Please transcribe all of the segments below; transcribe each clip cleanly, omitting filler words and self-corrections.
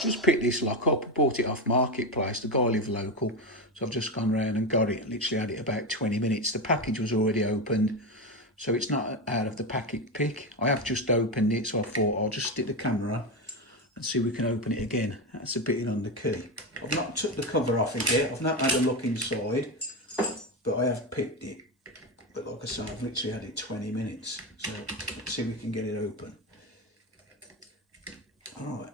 just picked this lock up, bought it off Marketplace. The guy lived local, so I've just gone round and got it. Literally had it about 20 minutes. The package was already opened, so it's not out of the packet pick. I have just opened it, so I thought I'll just stick the camera and see if we can open it again. That's a bit on the key. I've not took the cover off it yet. I've not had a look inside, but I have picked it. But like I say, I've literally had it 20 minutes, so let's see if we can get it open. All right.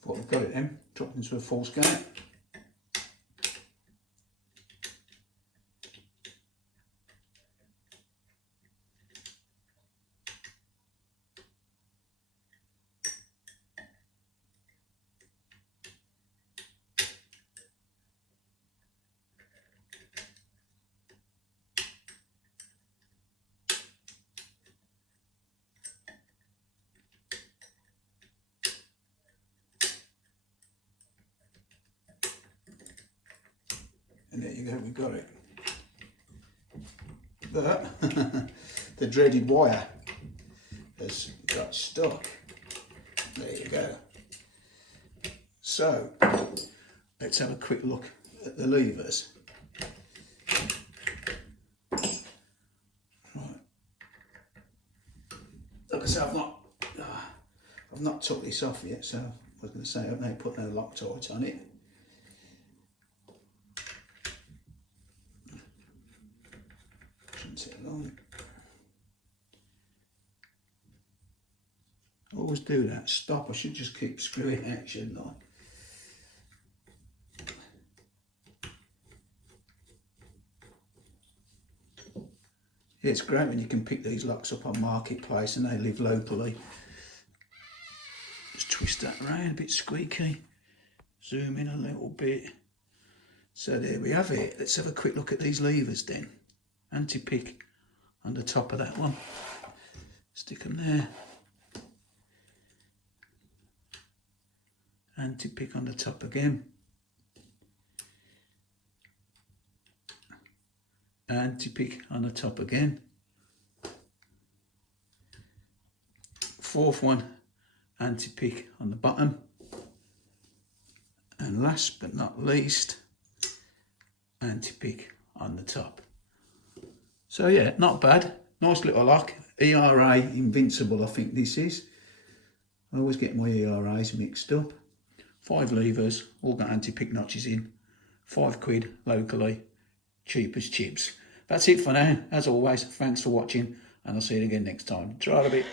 Thought we've got it then, dropped into a full scan. And there you go, we got it. But the dreaded wire has got stuck. There you go. So let's have a quick look at the levers. Right. Like I said, I've not took this off yet, so I was going to say I've not put no Loctite on it. I always do that. Stop. I should just keep screwing out, shouldn't I? Yeah, it's great when you can pick these locks up on Marketplace and they live locally. Just twist that around, a bit squeaky. Zoom in a little bit. So there we have it. Let's have a quick look at these levers then. Anti-pick on the top of that one. Stick them there. Anti-pick on the top again. Anti-pick on the top again. Fourth one, anti-pick on the bottom. And last but not least, anti-pick on the top. So yeah, not bad. Nice little lock. ERA Invincible, I think this is. I always get my ERAs mixed up. 5 levers, all got anti-pick notches in. £5 locally, cheap as chips. That's it for now. As always, thanks for watching, and I'll see you again next time. Try it a bit.